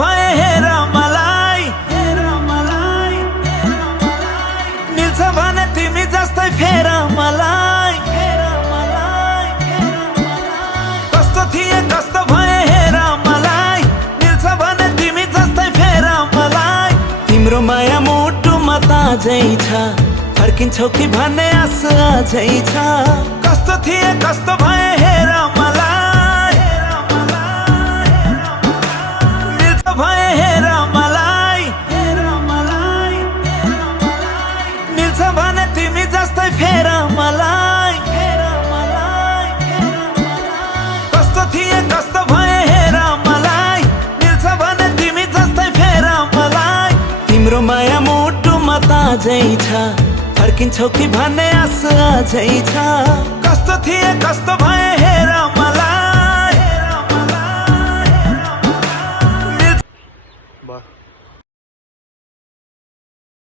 भए हेर मलाई मिल्छ भने तिमी जस्तै फेर मलाई कस्तो थिए कस्तो भए हेर मलाई मिल्छ भने तिमी जस्तै फेर मलाई तिम्रो माया मुटुमा ताजै छ फर्किन्छौ कि भन्ने आशा अझै छ कस्तो थिए कस्तो भए हेर मलाई मिल्छ भए हेर मलाई मिल्छ भने तिमी जस्तै फेर मलाई कस्तो थिए कस्तो भए हेर मलाई मिल्छ भने तिमी जस्तै फेर मलाई तिम्रो माया मुटुमा ताजै छ फर्किन्छौ कि भन्ने आशा अझै छ कस्तो थिए कस्तो भए हेर मलाई